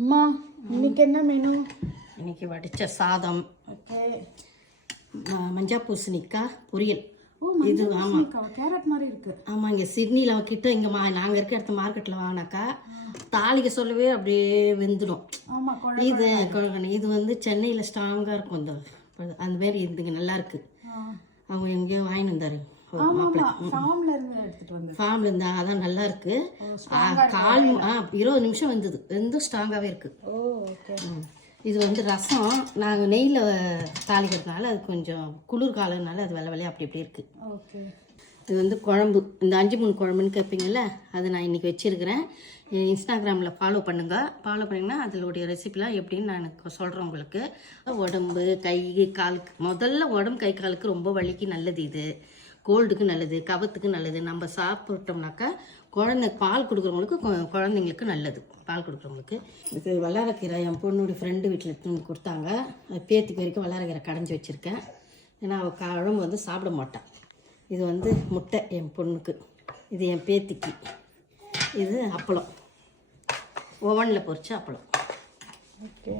அம்மா இன்னைக்கு என்ன மெனு? இன்னைக்கு வடித்த சாதம், ஓகே, மஞ்சள் பூசணிக்காய் பொரியல். இது ஆமாம், கேரட் மாதிரி இருக்கு. ஆமாம், இங்கே சிட்னியில் கிட்ட இங்கே நாங்கள் இருக்க இடத்த மார்க்கெட்டில் வாங்கினாக்கா தாளிக்க சொல்லவே அப்படியே வெந்துடும். இது இது வந்து சென்னையில் ஸ்ட்ராங்காக இருக்கும். அந்த மாதிரி இதுங்க நல்லா இருக்கு. அவங்க எங்கேயோ வாங்கிட்டு வந்தாரு ஃபார்ம்ல இருந்தா, அதான் நல்லா இருக்கு. 20 நிமிஷம் வந்தது, வெந்தும் ஸ்ட்ராங்காகவே இருக்கு. இது வந்து ரசம் நாங்கள் நெய்யில் தாளிக்கிறதுனால அது கொஞ்சம் குளிர் காலம்னால அது வெள்ளை அப்படி இப்படி இருக்கு. இது வந்து குழம்பு, இந்த 5-3 குழம்புன்னு கேட்பீங்கள்ல, அதை நான் இன்றைக்கி வச்சுருக்கிறேன். இன்ஸ்டாகிராமில் ஃபாலோ பண்ணிங்கன்னா அதனுடைய ரெசிபிலாம் எப்படின்னு நான் சொல்கிறேன் உங்களுக்கு. உடம்பு கை காலுக்கு, முதல்ல உடம்பு கை காலுக்கு ரொம்ப வலிக்கு நல்லது. இது கோல்டுக்கு நல்லது, கபத்துக்கு நல்லது. நம்ம சாப்பிட்டோம்னாக்கா குழந்தை பால் கொடுக்குறவங்களுக்கு, குழந்தைங்களுக்கு நல்லது பால் கொடுக்குறவங்களுக்கு. இது வல்லாரக்கீரை என் பொண்ணுடைய ஃப்ரெண்டு வீட்டில் எடுத்து கொடுத்தாங்க. பேத்திக்கு வரைக்கும் வல்லாரக்கீரை கடைஞ்சி வச்சுருக்கேன். ஏன்னா அவள் குழம்பு வந்து சாப்பிட மாட்டான். இது வந்து முட்டை என் பொண்ணுக்கு, இது என் பேத்திக்கு. இது அப்பளம், ஓவனில் பொரிச்ச அப்பளம். ஓகே.